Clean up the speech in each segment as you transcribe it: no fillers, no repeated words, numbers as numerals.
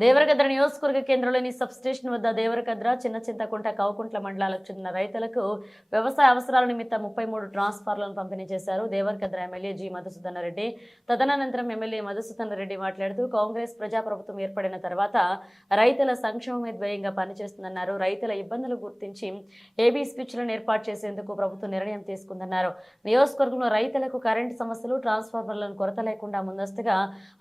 దేవరకద్ర నియోజకవర్గ కేంద్రంలోని సబ్స్టేషన్ వద్ద దేవరకద్ర, చిన్న చింతకుంట, కౌకుంట్ల మండలాలకు చెందిన రైతులకు వ్యవసాయ అవసరాల నిమిత్తం 33 ట్రాన్స్ఫార్మర్లను పంపిణీ చేశారు. దేవరకద్ర ఎమ్మెల్యే జి. మధుసూదన్ రెడ్డి. తదనంతరం ఎమ్మెల్యే మధుసూదన్ రెడ్డి మాట్లాడుతూ కాంగ్రెస్ ప్రజాప్రభుత్వం ఏర్పడిన తర్వాత రైతుల సంక్షేమమే ధ్యేయంగా పనిచేస్తుందన్నారు. రైతుల ఇబ్బందులు గుర్తించి ఏబీ స్విచ్లను ఏర్పాటు చేసేందుకు ప్రభుత్వం నిర్ణయం తీసుకుందన్నారు. నియోజకవర్గంలో రైతులకు కరెంటు సమస్యలు, ట్రాన్స్ఫార్మర్లను కొరత లేకుండా ముందస్తుగా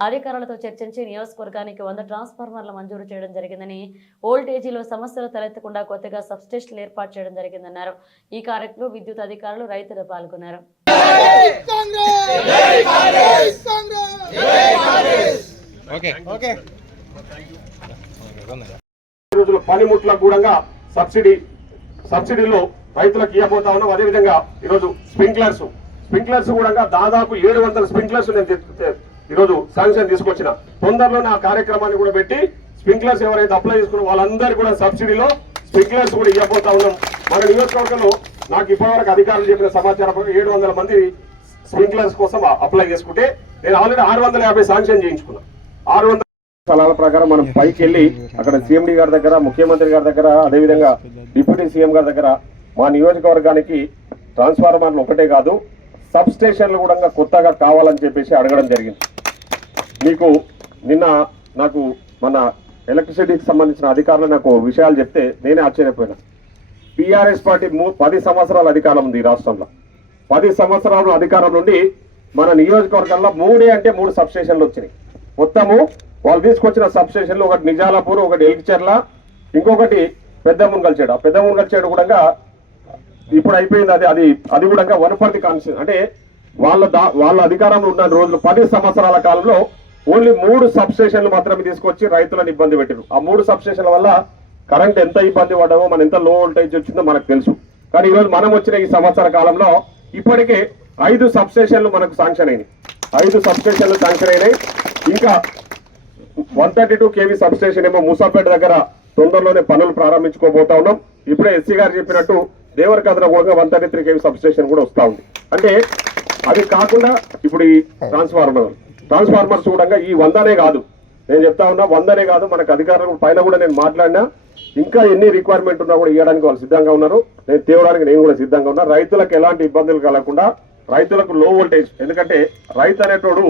అధికారులతో చర్చించి నియోజకవర్గానికి 100 ట్రాన్స్ఫార్మర్లు మంజూరు చేయడం జరిగిందని, వోల్టేజీలో సమస్యలు తలెత్తకుండా కొత్తగా సబ్స్టేషన్లు ఏర్పాటు చేయడం జరిగిందన్నారు. ఈ కార్యక్రమంలో విద్యుత్ అధికారులు, రైతులు పాల్గొన్నారు. పనిముట్లకు కూడా సబ్సిడీలో రైతులకు ఇవ్వబోతా ఉన్నాం. అదేవిధంగా ఈరోజు స్ప్రింక్లర్స్ కూడా దాదాపు 700 స్ప్రింక్లర్స్ నేను ఈరోజు శాంక్షన్ తీసుకొచ్చిన. తొందరలో నా కార్యక్రమాన్ని కూడా పెట్టి స్ప్రింక్లర్స్ ఎవరైతే అప్లై చేసుకున్న వాళ్ళందరూ కూడా సబ్సిడీలో స్ప్రింక్లర్స్ కూడా ఇవ్వబోతా ఉన్నాం. మన నియోజకవర్గంలో నాకు ఇప్పటివరకు అధికారులు చెప్పిన సమాచారం 700 మంది స్ప్రింక్లర్స్ కోసం అప్లై చేసుకుంటే నేను ఆల్రెడీ 650 శాంక్షన్ చేయించుకున్నా. 600 స్థలాల ప్రకారం మనం పైకి వెళ్ళి అక్కడ సీఎండీ గారి దగ్గర, ముఖ్యమంత్రి గారి దగ్గర, అదేవిధంగా డిప్యూటీ సీఎం గారి దగ్గర మా నియోజకవర్గానికి ట్రాన్స్ఫార్మర్లు ఒకటే కాదు సబ్ స్టేషన్లు కూడా కొత్తగా కావాలని చెప్పేసి అడగడం జరిగింది. మీకు నిన్న నాకు మన ఎలక్ట్రిసిటీకి సంబంధించిన అధికారులు నాకు విషయాలు చెప్తే నేనే ఆశ్చర్యపోయినా. టీఆర్ఎస్ పార్టీ 10 సంవత్సరాల అధికారం ఉంది ఈ రాష్ట్రంలో. 10 సంవత్సరాల అధికారం నుండి మన నియోజకవర్గంలో 3 సబ్ స్టేషన్లు వచ్చినాయి. మొత్తము వాళ్ళు తీసుకొచ్చిన సబ్ స్టేషన్లు ఒకటి నిజాలాపూర్, ఒకటి ఎల్కిచెర్ల, ఇంకొకటి పెద్ద మున్గల్చేడు. పెద్ద మున్గల్చేడు కూడా ఇప్పుడు అయిపోయింది. అది కూడా వనపర్తి కాన్స్టిట్యూషన్. అంటే వాళ్ళ అధికారంలో ఉన్న రోజులు 10 సంవత్సరాల కాలంలో ఓన్లీ 3 సబ్ స్టేషన్లు మాత్రమే తీసుకొచ్చి రైతులను ఇబ్బంది పెట్టారు. ఆ 3 సబ్ స్టేషన్ల వల్ల కరెంట్ ఎంత ఇబ్బంది పడ్డామో, మన ఎంత లో వోల్టేజ్ వచ్చిందో మనకు తెలుసు. కానీ ఈరోజు మనం వచ్చిన ఈ సంవత్సర కాలంలో ఇప్పటికే 5 సబ్ స్టేషన్లు మనకు శాంక్షన్ అయినాయి. 5 సబ్ స్టేషన్లు శాంక్షన్ అయినాయి. ఇంకా 132 kV సబ్ స్టేషన్ ఏమో మూసాపేట దగ్గర తొందరలోనే పనులు ప్రారంభించుకోబోతా ఉన్నాం. ఇప్పుడే ఎస్సీ గారు చెప్పినట్టు దేవరకద్ర కూడా 133 kV సబ్ స్టేషన్ కూడా వస్తూ ఉంది. అంటే అది కాకుండా ఇప్పుడు ఈ ట్రాన్స్ఫార్మర్స్ కూడా ఈ 100నే కాదు, నేను చెప్తా ఉన్నా 100నే కాదు, మనకు అధికారుల పైన కూడా నేను మాట్లాడినా ఇంకా ఎన్ని రిక్వైర్మెంట్ ఉన్నా కూడా ఇవ్వడానికి వాళ్ళు సిద్ధంగా ఉన్నారు. నేను తేవడానికి నేను కూడా సిద్ధంగా ఉన్నా. రైతులకు ఎలాంటి ఇబ్బందులు కలగకుండా, రైతులకు లో వోల్టేజ్, ఎందుకంటే రైతు అనేటోడు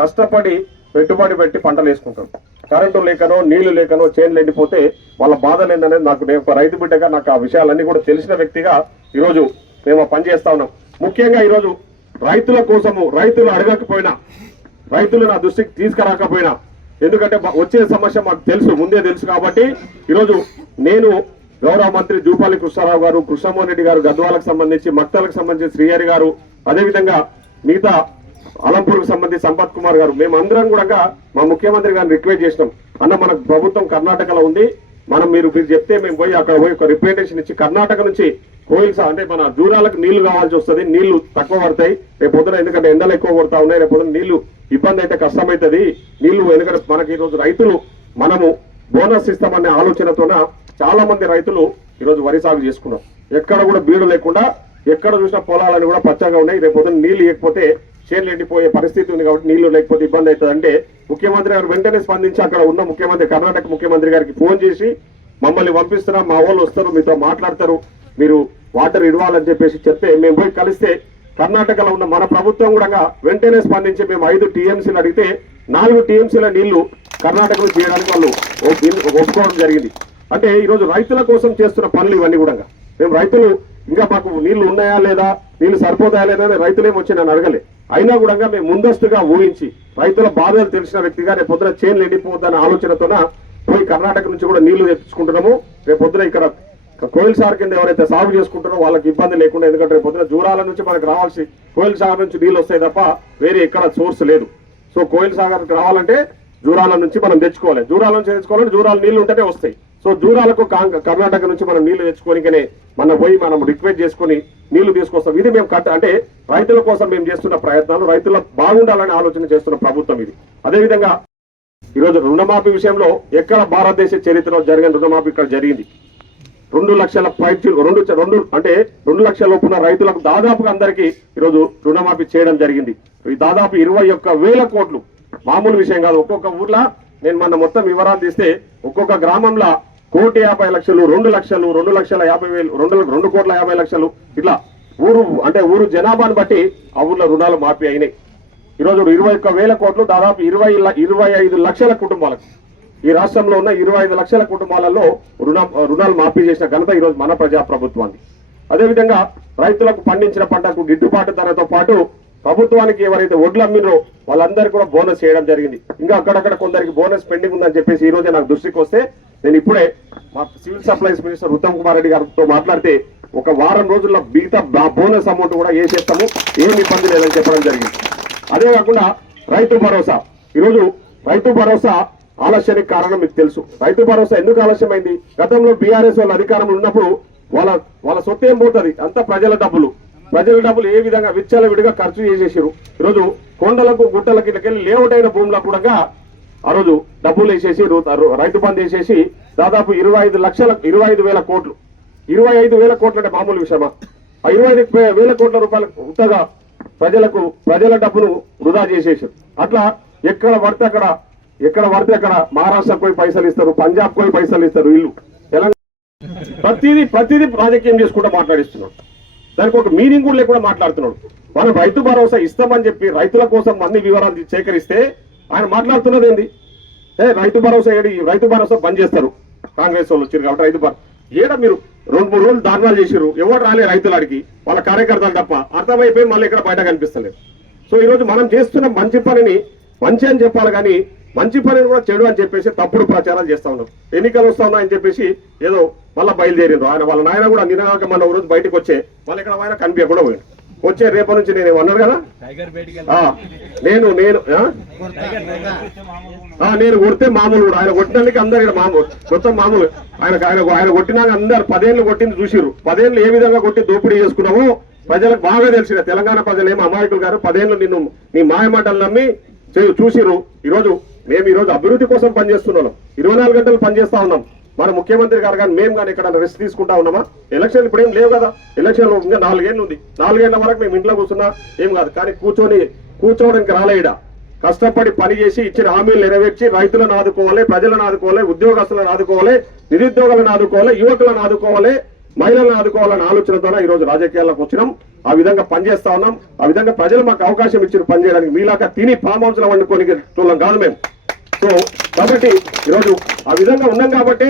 కష్టపడి పెట్టుబడి పెట్టి పంటలు వేసుకుంటారు. కరెంటు లేకనో, నీళ్లు లేకనో చేనులు ఎండిపోతే వాళ్ళ బాధలు ఏందనేది నాకు, నేను ఒక రైతు బిడ్డగా నాకు ఆ విషయాలన్నీ కూడా తెలిసిన వ్యక్తిగా ఈరోజు మేము పనిచేస్తా ఉన్నాం. ముఖ్యంగా ఈరోజు రైతుల కోసము, రైతులు అడగకపోయినా, రైతులు నా దృష్టికి తీసుకురాకపోయినా, ఎందుకంటే వచ్చే సమస్య మాకు తెలుసు, ముందే తెలుసు. కాబట్టి ఈరోజు నేను గౌరవ మంత్రి జూపాలి కృష్ణారావు గారు, కృష్ణమోహన్ రెడ్డి గారు, గద్వాలకు సంబంధించి, మక్తలకు సంబంధించి శ్రీహరి గారు, అదేవిధంగా మిగతా అలంపూర్కు సంబంధించి సంపత్ కుమార్ గారు, మేమందరం కూడా మా ముఖ్యమంత్రి గారిని రిక్వెస్ట్ చేసినాం. అన్న మనకు ప్రభుత్వం కర్ణాటకలో ఉంది, మీరు చెప్తే మేము పోయి అక్కడ పోయి ఒక రిప్రజెంటేషన్ ఇచ్చి కర్ణాటక నుంచి కోయిల్సా అంటే మన జూరాలకు నీళ్లు కావాల్సి వస్తుంది. నీళ్లు తక్కువ పడతాయి రేపు పొద్దున, ఎందుకంటే ఎండలు ఎక్కువ కొడతా ఉన్నాయి. రేపు పొద్దున నీళ్లు ఇబ్బంది అయితే కష్టమవుతుంది. నీళ్లు ఎందుకంటే మనకి ఈరోజు రైతులు మనము బోనస్ ఇస్తామనే ఆలోచనతోన చాలా మంది రైతులు ఈరోజు వరి సాగు చేసుకున్నారు. ఎక్కడ కూడా బీడు లేకుండా, ఎక్కడ చూసిన పొలాలని కూడా పచ్చగా ఉన్నాయి. రేపు పొద్దున నీళ్లు లేకపోతే చేనులు ఎండిపోయే పరిస్థితి ఉంది. కాబట్టి నీళ్లు లేకపోతే ఇబ్బంది అవుతుంది. అంటే ముఖ్యమంత్రి గారు వెంటనే స్పందించి అక్కడ ఉన్న ముఖ్యమంత్రి, కర్ణాటక ముఖ్యమంత్రి గారికి ఫోన్ చేసి మమ్మల్ని పంపిస్తున్నా, మా వాళ్ళు వస్తారు, మీతో మాట్లాడతారు, మీరు వాటర్ ఇవ్వాలని చెప్పేసి చెప్తే మేము పోయి కలిస్తే కర్ణాటకలో ఉన్న మన ప్రభుత్వం కూడా వెంటనే స్పందించి మేము 5 TMCలు అడిగితే 4 TMCల నీళ్లు కర్ణాటకలో చేయడానికి వాళ్ళు ఒప్పుకోవడం జరిగింది. అంటే ఈరోజు రైతుల కోసం చేస్తున్న పనులు ఇవన్నీ కూడా. మేము రైతులు ఇంకా మాకు నీళ్లు ఉన్నాయా లేదా, నీళ్లు సరిపోతాయా లేదా అని రైతులేమో వచ్చి నన్ను అడగలే. అయినా కూడా మేము ముందస్తుగా ఊహించి రైతుల బాధలు తెలిసిన వ్యక్తిగా రేపు పొద్దున చేనులు ఎండిపోద్దన్న ఆలోచనతోన పోయి కర్ణాటక నుంచి కూడా నీళ్లు తెప్పించుకుంటున్నాము. రేపు పొద్దున ఇక్కడ కోయిల్ సాగర్ కింద ఎవరైతే సాగు చేసుకుంటారో వాళ్ళకి ఇబ్బంది లేకుండా, ఎందుకంటే రేపు పొద్దున జూరాల నుంచి మనకు రావాల్సి కోయిల్ సాగర్ నుంచి నీళ్ళు వస్తాయి తప్ప వేరే ఎక్కడ సోర్స్ లేదు. సో కోయిల్ సాగర్కి రావాలంటే జూరాల నుంచి మనం తెచ్చుకోవాలి. జూరాల నుంచి తెచ్చుకోవాలంటే జూరాల నీళ్లు ఉంటేనే వస్తాయి. సో జూరాలకు కర్ణాటక నుంచి మనం నీళ్లు తెచ్చుకోనికనే మనం పోయి మనం రిక్వెస్ట్ చేసుకుని నీళ్లు తీసుకొస్తాం. ఇది మేము అంటే రైతుల కోసం మేము చేస్తున్న ప్రయత్నాలు, రైతుల బాగుండాలని ఆలోచన చేస్తున్న ప్రభుత్వం ఇది. అదేవిధంగా ఈరోజు రుణమాఫీ విషయంలో ఎక్కడ భారతదేశ చరిత్రలో జరిగిన రుణమాఫీ ఇక్కడ జరిగింది. 2 లక్షల అంటే 2 లక్షల లోపున రైతులకు దాదాపుగా అందరికీ ఈరోజు రుణమాఫీ చేయడం జరిగింది. దాదాపు 21,000 కోట్లు మామూలు విషయం కాదు. ఒక్కొక్క ఊర్లో నేను మొన్న మొత్తం వివరాలు తీస్తే ఒక్కొక్క గ్రామంలో 1,50,00,000, 2 లక్షలు, 2,50,000, 2,50,00,000 ఇట్లా ఊరు జనాభాను బట్టి ఆ ఊర్లో రుణాలు మాఫీ అయినాయి. ఈరోజు 21,000 కోట్లు దాదాపు 25 లక్షల కుటుంబాలకు ఈ రాష్ట్రంలో ఉన్న 25 లక్షల కుటుంబాలలో రుణాలు మాఫీ చేసిన ఘనత ఈరోజు మన ప్రజాప్రభుత్వాన్ని. అదేవిధంగా రైతులకు పండించిన పంటకు గిట్టుబాటు ధరతో పాటు ప్రభుత్వానికి ఎవరైతే వడ్లు అమ్మినో వాళ్ళందరికీ కూడా బోనస్ చేయడం జరిగింది. ఇంకా అక్కడక్కడ కొందరికి బోనస్ పెండింగ్ ఉందని చెప్పేసి ఈ రోజే నాకు దృష్టికి వస్తే నేను ఇప్పుడే మా civil supplies minister Uttam Kumar Reddy గారితో మాట్లాడితే ఒక వారం రోజుల్లో మిగతా బోనస్ అమౌంట్ కూడా వేసేస్తాము, ఏమి ఇబ్బంది లేదని చెప్పడం జరిగింది. అదే కాకుండా రైతు భరోసా, ఈరోజు రైతు భరోసా ఆలస్యానికి కారణం మీకు తెలుసు. రైతు భరోసా ఎందుకు ఆలస్యమైంది? గతంలో బీఆర్ఎస్ వాళ్ళ అధికారంలో ఉన్నప్పుడు వాళ్ళ సొత్తు ఏం పోతుంది, అంతా ప్రజల డబ్బులు ఏ విధంగా విచ్చలవిడిగా ఖర్చు చేసేసారు. ఈరోజు కొండలకు గుట్టలకి వెళ్ళి లేఅవుట్ అయిన భూములకు కూడా ఆ రోజు డబ్బులు వేసేసి రైతు బంధు వేసేసి దాదాపు 25,000 కోట్లు 25,000 కోట్లు అంటే మామూలు విషయమా? ఆ 25,000 కోట్ల రూపాయలు ఉత్తగా ప్రజల డబ్బును వృధా చేసేసారు. అట్లా ఎక్కడ పడితే అక్కడ మహారాష్ట్రకు పోయి పైసలు ఇస్తారు, పంజాబ్ పోయి పైసలు ఇస్తారు, వీళ్ళు తెలంగాణ ప్రతిదీ రాజకీయం చేసుకుంటూ మాట్లాడిస్తున్నాడు. దానికి ఒక మీనింగ్ కూడా లేకుండా మాట్లాడుతున్నాడు. మనం రైతు భరోసా ఇస్తామని చెప్పి రైతుల కోసం అన్ని వివరాలు సేకరిస్తే ఆయన మాట్లాడుతున్నది ఏంది? రైతు భరోసా బంద్ చేస్తారు కాంగ్రెస్ వాళ్ళు వచ్చారు కాబట్టి రైతు భరోసా మీరు 2-3 రోజులు దారుణాలు చేసిరు, ఎవరు రాలే రైతులకి, వాళ్ళ కార్యకర్తలు తప్ప. అర్థమైపోయి మళ్ళీ ఇక్కడ బయట కనిపిస్తలేదు. సో ఈరోజు మనం చేస్తున్న మంచి పనిని మంచి అని చెప్పాలి, కానీ మంచి పనిని కూడా చెడు అని చెప్పేసి తప్పుడు ప్రచారాలు చేస్తా ఉన్నారు. ఎన్నికలు వస్తా ఉన్నాయని చెప్పేసి ఏదో మళ్ళీ బయలుదేరిండ్రు. వాళ్ళ నాయన కూడా నిన్నగాక మన రోజు బయటకు వచ్చే మళ్ళీ ఇక్కడ ఆయన కనిపించకుండా పోయింది. వచ్చే రేపటి నుంచి నేను అన్నాడు కదా, నేను కొడితే మామూలు కూడా ఆయన కొట్టినందుకు అందరు ఇక్కడ మామూలు మొత్తం మామూలు. ఆయన కొట్టినాక అందరు 10 ఏళ్ళు కొట్టింది చూసిరు. 10 ఏళ్ళు ఏ విధంగా కొట్టి దోపిడీ చేసుకున్నామో ప్రజలకు బాగా తెలిసిన తెలంగాణ ప్రజలు ఏమో అమాయకులు గారు 10 ఏళ్ళు నిన్ను నీ మాయమాటలు నమ్మి చూసిరు. మేము ఈరోజు అభివృద్ధి కోసం పనిచేస్తున్నాం, 24 గంటలు పనిచేస్తా ఉన్నాం. మన ముఖ్యమంత్రి గారు కానీ మేము కానీ ఇక్కడ రెస్ట్ తీసుకుంటా ఉన్నామా? ఎలక్షన్ ఇప్పుడు ఏం లేవు కదా, ఎలక్షన్ ఇంకా 4 ఏళ్ళు ఉంది. 4 ఏళ్ల వరకు మేము ఇంట్లో కూర్చున్నా ఏం కాదు, కానీ కూర్చోవడానికి రాలేడా? కష్టపడి పని చేసి ఇచ్చిన హామీలు నెరవేర్చి రైతులను ఆదుకోవాలి, ప్రజలను ఆదుకోవాలి, ఉద్యోగస్తులను ఆదుకోవాలి, నిరుద్యోగులను ఆదుకోవాలి, యువకులను ఆదుకోవాలి, మహిళలను ఆదుకోవాలనే ఆలోచనతోనే ఈ రోజు రాజకీయాల్లోకి వచ్చినాం. ఆ విధంగా పనిచేస్తా ఉన్నాం. ఆ విధంగా ప్రజలు మాకు అవకాశం ఇచ్చారు పనిచేయడానికి. మీలాగా తిని ఫామ్ హౌస్ లో వండుకొని కాదు మేము. సో కాబట్టి ఈరోజు ఆ విధంగా ఉన్నాం కాబట్టి